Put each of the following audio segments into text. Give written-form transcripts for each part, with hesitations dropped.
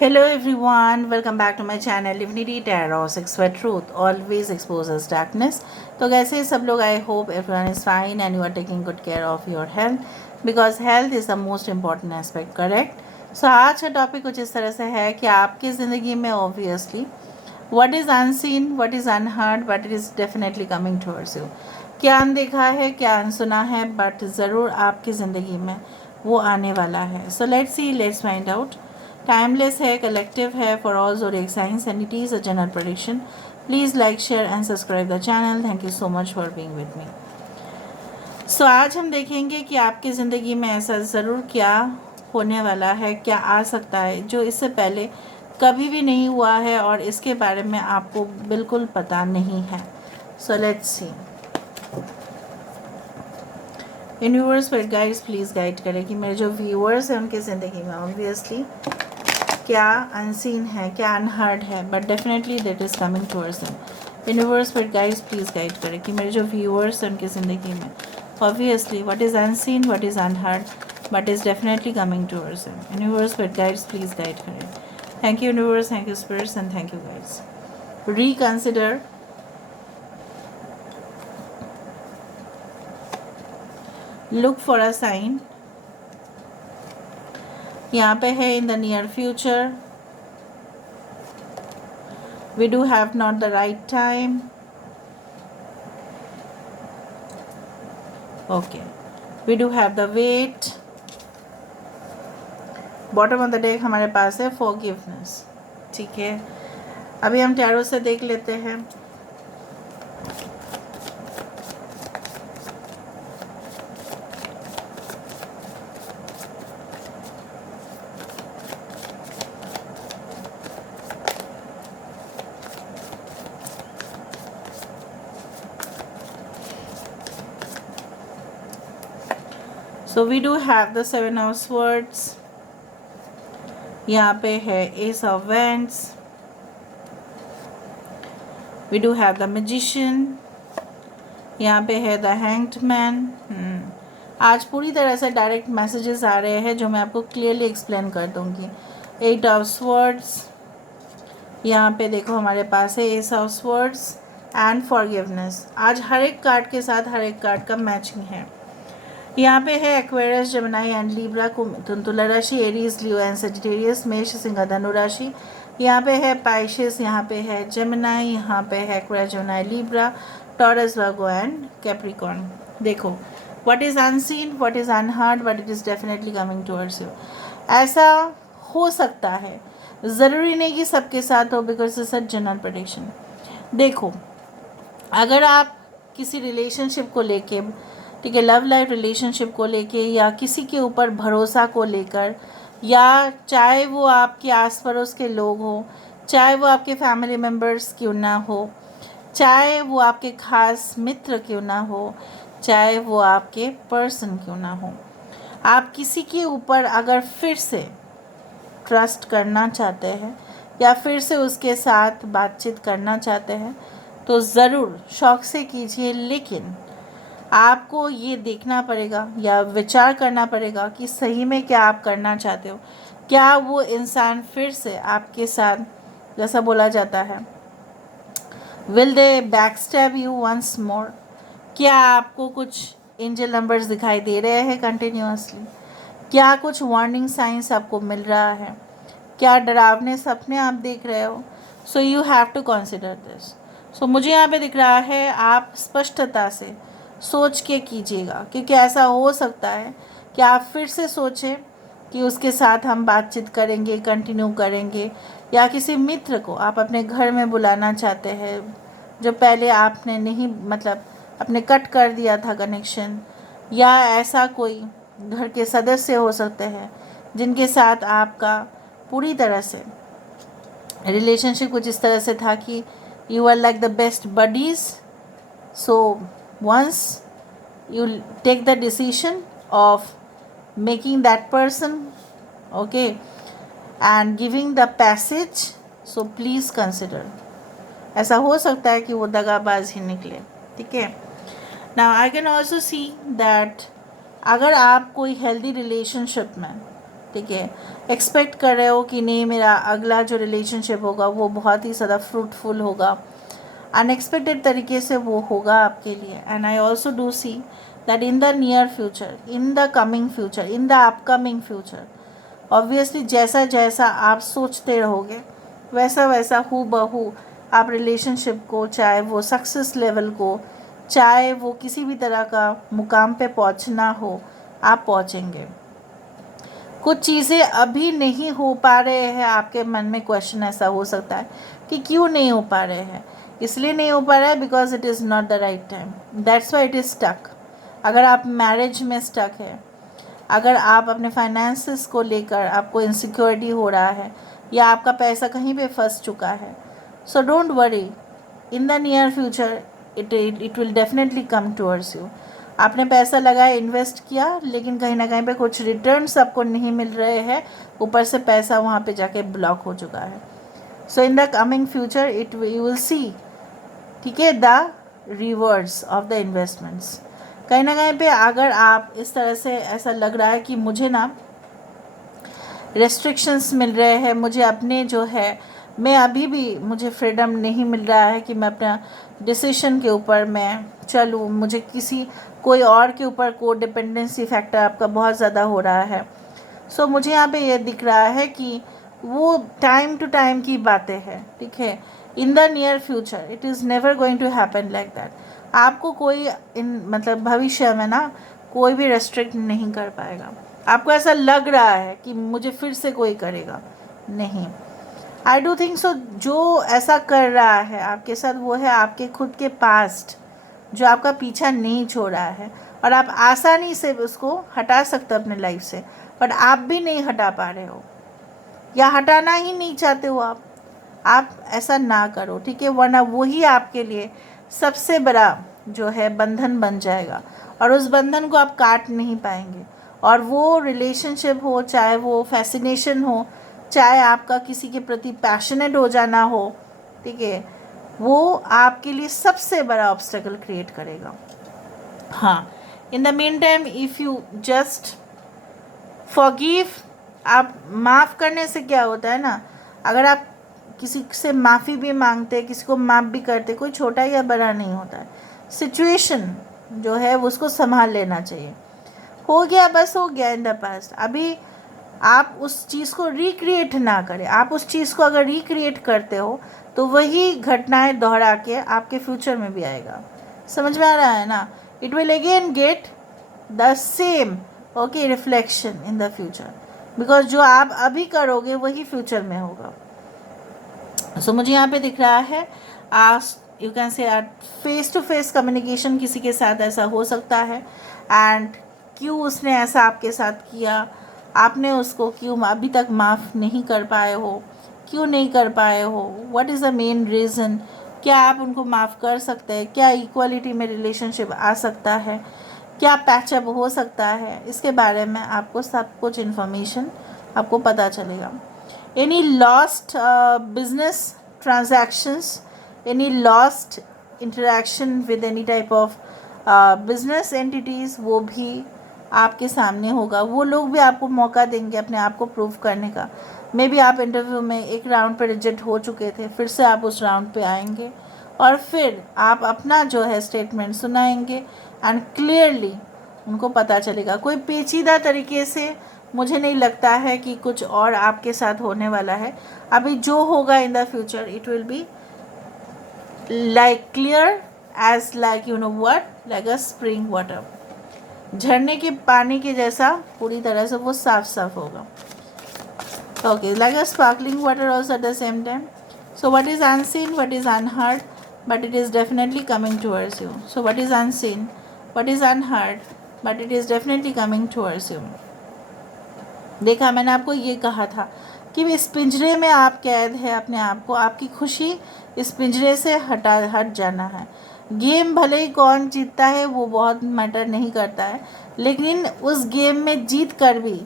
Hello everyone, welcome back to my channel Divinity Tarot 6 where truth always exposes darkness. तो कैसे सब लोग, I hope everyone is fine and you are taking good care of your health because health is the most important aspect, correct? So आज का topic कुछ इस तरह से है कि आपकी ज़िंदगी में obviously what is unseen, what is unheard, but it is definitely coming towards you. क्या अनदेखा है, क्या अनसुना है, बट ज़रूर आपकी ज़िंदगी में वो आने वाला है. So let's see, let's find out. Timeless है, कलेक्टिव है for all zodiac signs and it is a general prediction. Please like, share and subscribe the channel. Thank you so much for being with me. So आज हम देखेंगे कि आपकी ज़िंदगी में ऐसा ज़रूर क्या होने वाला है, क्या आ सकता है जो इससे पहले कभी भी नहीं हुआ है और इसके बारे में आपको बिल्कुल पता नहीं है. So let's C. यूनिवर्स पर गाइड्स प्लीज़ गाइड करें कि मेरे जो व्यूअर्स हैं उनकी ज़िंदगी में ऑब्वियसली क्या अनसीन है, क्या अनहर्ड है, but definitely that is coming towards them. Universe पर गाइड्स प्लीज़ गाइड करें कि मेरे जो व्यूअर्स हैं उनकी ज़िंदगी में obviously what is unseen, what is unheard, but is definitely coming towards them. Universe पर गाइड्स प्लीज़ गाइड करें. Thank you universe, thank you spirits and thank you guides. Reconsider, look for a sign. यहाँ पे है in the near future. We do have not the right time. Okay. We do have the wait. Bottom of the deck हमारे पास है forgiveness. ठीक है, अभी हम tarot से देख लेते हैं. So we do have the Seven of Swords. यहाँ पे है Ace of Wands. We do have the Magician. यहाँ पे है the Hanged Man. आज पूरी तरह से डायरेक्ट मैसेजेस आ रहे हैं जो मैं आपको क्लियरली एक्सप्लेन कर दूँगी. Eight of Swords. यहाँ पे देखो हमारे पास है Ace of Swords and Forgiveness. आज हर एक कार्ड के साथ हर एक कार्ड का मैचिंग है. यहाँ पे है एक्वेरियस, जेमिनी एंड लिब्रा, मिथुन, तुला राशि, एरीज, लियो एंड सजिटेरियस, मेष, सिंह, धनु राशि. यहाँ पे है पाइसेस, यहाँ पे है जेमिनी, यहाँ पे है Aquarius, Gemini, Libra, Taurus, Virgo and Capricorn. देखो what is unseen, what is unheard, but it is definitely coming towards you. ऐसा हो सकता है, ज़रूरी नहीं कि सबके साथ हो because it's a general prediction. देखो अगर आप किसी रिलेशनशिप को लेके, ठीक है, लव लाइफ रिलेशनशिप को लेके या किसी के ऊपर भरोसा को लेकर, या चाहे वो आपके आस पड़ोस के लोग हो, चाहे वो आपके फैमिली मेम्बर्स क्यों ना हो, चाहे वो आपके खास मित्र क्यों ना हो, चाहे वो आपके पर्सन क्यों ना हो, आप किसी के ऊपर अगर फिर से ट्रस्ट करना चाहते हैं या फिर से उसके साथ बातचीत करना चाहते हैं तो ज़रूर शौक़ से कीजिए. लेकिन आपको ये देखना पड़ेगा या विचार करना पड़ेगा कि सही में क्या आप करना चाहते हो. क्या वो इंसान फिर से आपके साथ, जैसा बोला जाता है, will they backstab you once more. क्या आपको कुछ एंजल नंबर्स दिखाई दे रहे हैं कंटिन्यूसली? क्या कुछ वार्निंग साइंस आपको मिल रहा है? क्या डरावने सपने आप देख रहे हो? So you have to consider this. So मुझे यहाँ पे दिख रहा है आप स्पष्टता से सोच के कीजिएगा, क्योंकि ऐसा हो सकता है कि आप फिर से सोचें कि उसके साथ हम बातचीत करेंगे, कंटिन्यू करेंगे, या किसी मित्र को आप अपने घर में बुलाना चाहते हैं जो पहले आपने नहीं, मतलब आपने कट कर दिया था कनेक्शन, या ऐसा कोई घर के सदस्य हो सकते हैं जिनके साथ आपका पूरी तरह से रिलेशनशिप कुछ इस तरह से था कि you are like the best buddies. So once you take the decision of making that person, okay, and giving the passage, so please consider. ऐसा हो सकता है कि वो दगाबाज ही निकले. ठीक है. Now I can also see that अगर आप कोई हेल्दी रिलेशनशिप में ठीक है। एक्सपेक्ट कर रहे हो कि नहीं मेरा अगला जो रिलेशनशिप होगा वो बहुत ही ज़्यादा फ्रूटफुल होगा, अनएक्सपेक्टेड तरीके से वो होगा आपके लिए। And I also do see that in the near future, in the coming future, in the upcoming future, obviously जैसा जैसा आप सोचते रहोगे वैसा वैसा हू बहू आप रिलेशनशिप को, चाहे वो सक्सेस लेवल को, चाहे वो किसी भी तरह का मुकाम पे पहुंचना हो, आप पहुंचेंगे। कुछ चीज़ें अभी नहीं हो पा रहे हैं, आपके मन में क्वेश्चन ऐसा हो सकता है कि क्यों नहीं हो पा रहे हैं। इसलिए नहीं हो पा रहा है because it is not the right time, that's why it is stuck. अगर आप मैरिज में स्टक है, अगर आप अपने फाइनेंसेस को लेकर आपको इनसिक्योरिटी हो रहा है, या आपका पैसा कहीं पे फंस चुका है, so don't worry, in the near future it will definitely come towards you. आपने पैसा लगाया, इन्वेस्ट किया, लेकिन कहीं ना कहीं पे कुछ रिटर्न्स आपको नहीं मिल रहे हैं, ऊपर से पैसा वहाँ पे जाके ब्लॉक हो चुका है। So in the coming future you will see, ठीक है, the rewards of the investments. कहीं ना कहीं पे अगर आप इस तरह से ऐसा लग रहा है कि मुझे ना रेस्ट्रिक्शंस मिल रहे हैं, मुझे अपने जो है, मैं अभी भी मुझे फ्रीडम नहीं मिल रहा है कि मैं अपना डिसीजन के ऊपर मैं चलूँ, मुझे किसी कोई और के ऊपर को डिपेंडेंसी फैक्टर आपका बहुत ज़्यादा हो रहा है। सो मुझे यहाँ पे ये दिख रहा है कि वो टाइम टू टाइम की बातें हैं, ठीक है। In the near future it is never going to happen like that. आपको कोई मतलब भविष्य में ना कोई भी रेस्ट्रिक्ट नहीं कर पाएगा। आपको ऐसा लग रहा है कि मुझे फिर से कोई करेगा, नहीं। आई डू थिंक सो, जो ऐसा कर रहा है आपके साथ वो है आपके खुद के पास्ट, जो आपका पीछा नहीं छोड़ रहा है, और आप आसानी से उसको हटा सकते हो अपने लाइफ से, बट आप भी नहीं हटा पा रहे हो, या हटाना ही नहीं चाहते हो आप ऐसा ना करो, ठीक है, वरना वही आपके लिए सबसे बड़ा जो है बंधन बन जाएगा, और उस बंधन को आप काट नहीं पाएंगे। और वो रिलेशनशिप हो, चाहे वो फैसिनेशन हो, चाहे आपका किसी के प्रति पैशनेट हो जाना हो, ठीक है, वो आपके लिए सबसे बड़ा ऑब्स्टेकल क्रिएट करेगा। हाँ, in the mean time if you just forgive, आप माफ़ करने से क्या होता है ना, अगर आप किसी से माफ़ी भी मांगते, किसी को माफ़ भी करते, कोई छोटा या बड़ा नहीं होता है, सिचुएशन जो है उसको संभाल लेना चाहिए। हो गया बस हो गया इन द पास्ट। अभी आप उस चीज़ को रिक्रिएट ना करें। आप उस चीज़ को अगर रिक्रिएट करते हो तो वही घटनाएं दोहरा के आपके फ्यूचर में भी आएगा। समझ में आ रहा है ना? It will again get the same okay reflection in the future, because जो आप अभी करोगे वही फ्यूचर में होगा। सो मुझे यहाँ पे दिख रहा है you can say face to face communication किसी के साथ ऐसा हो सकता है, एंड क्यों उसने ऐसा आपके साथ किया, आपने उसको क्यों अभी तक माफ़ नहीं कर पाए हो, क्यों नहीं कर पाए हो, what is the main reason, क्या आप उनको माफ़ कर सकते हैं, क्या इक्वालिटी में रिलेशनशिप आ सकता है, क्या पैचअप हो सकता है, इसके बारे में आपको सब कुछ इन्फॉर्मेशन आपको पता चलेगा। Any lost business transactions, any lost interaction with any type of business entities, वो भी आपके सामने होगा। वो लोग भी आपको मौका देंगे अपने आप को प्रूव करने का। मे बी आप इंटरव्यू में एक राउंड पे रिजेक्ट हो चुके थे, फिर से आप उस राउंड पे आएंगे और फिर आप अपना जो है स्टेटमेंट सुनाएंगे, एंड क्लियरली उनको पता चलेगा। कोई पेचीदा तरीके से मुझे नहीं लगता है कि कुछ और आपके साथ होने वाला है। अभी जो होगा in the future it will be like clear as like you know what, like a spring water, झरने के पानी के जैसा पूरी तरह से वो साफ साफ होगा। Okay, like a sparkling water also at the same time. So what is unseen, what is unheard, but it is definitely coming towards you. So what is unseen, what is unheard, but it is definitely coming towards you. देखा, मैंने आपको ये कहा था कि इस पिंजरे में आप कैद है अपने आप को, आपकी खुशी इस पिंजरे से हट जाना है। गेम भले ही कौन जीतता है वो बहुत मैटर नहीं करता है, लेकिन उस गेम में जीत कर भी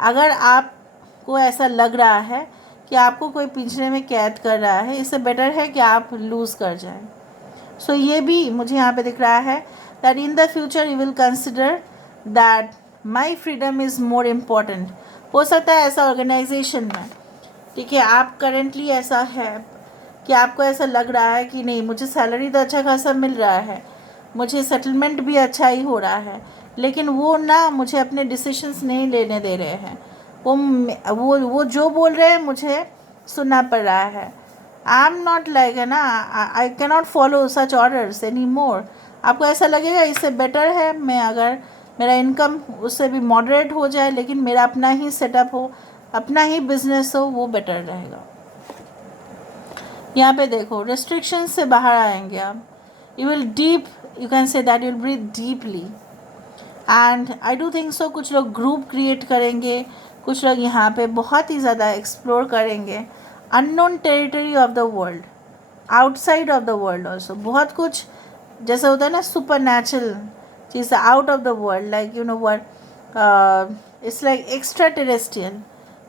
अगर आपको ऐसा लग रहा है कि आपको कोई पिंजरे में कैद कर रहा है, इससे बेटर है कि आप लूज़ कर जाएं। सो ये भी मुझे यहाँ पे दिख रहा है that in the future you will consider that my freedom is more important हो सकता है ऐसा ऑर्गेनाइजेशन में, ठीक है, आप करेंटली ऐसा है कि आपको ऐसा लग रहा है कि नहीं, मुझे सैलरी तो अच्छा खासा मिल रहा है, मुझे सेटलमेंट भी अच्छा ही हो रहा है, लेकिन वो ना मुझे अपने डिसीशंस नहीं लेने दे रहे हैं, वो जो बोल रहे हैं मुझे सुनना पड़ रहा है। आई एम नॉट लाइक, है ना, I can not follow such orders any more. आपको ऐसा लगेगा इससे बेटर है मैं अगर मेरा इनकम उससे भी मॉडरेट हो जाए, लेकिन मेरा अपना ही सेटअप हो, अपना ही बिजनेस हो, वो बेटर रहेगा। यहाँ पे देखो, रेस्ट्रिक्शन से बाहर आएंगे आप। You will deep, you can say that you will breathe deeply and I do think so. कुछ लोग ग्रुप क्रिएट करेंगे, कुछ लोग यहाँ पे बहुत ही ज़्यादा एक्सप्लोर करेंगे unknown territory of the world, outside of the world also. बहुत कुछ जैसे होता है ना super natural cheese out of the world, like you know what, it's like extra terrestrial,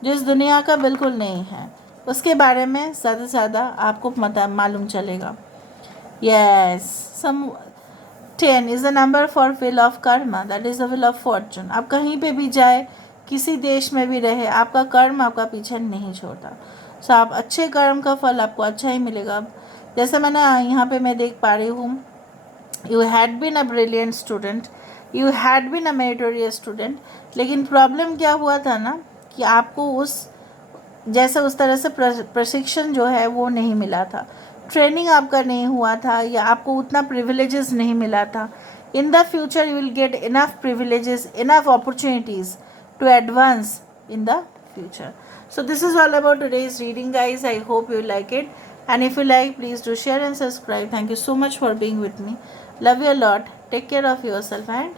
जो इस दुनिया का बिल्कुल नहीं है, उसके बारे में ज़्यादा से ज़्यादा आपको मालूम चलेगा। Yes, sum 10 is the number for will of karma, that is the will of fortune. आप कहीं पे भी जाए, किसी देश में भी रहे, आपका कर्म आपका पीछे नहीं छोड़ता। सो आप अच्छे कर्म का फल आपको अच्छा ही मिलेगा। जैसे मैंने यहाँ पे मैं देख पा रही हूँ, you had been a brilliant student, you had been a meritorious student, लेकिन प्रॉब्लम क्या हुआ था ना कि आपको उस तरह से प्रशिक्षण जो है वो नहीं मिला था, ट्रेनिंग आपका नहीं हुआ था, या आपको उतना प्रिविलेजेस नहीं मिला था। In the future you will get enough privileges, enough opportunities to advance in the future. So this is all about today's reading, guys. I hope you like it, and if you like, please do share and subscribe. Thank you so much for being with me. Love you a lot. Take care of yourself and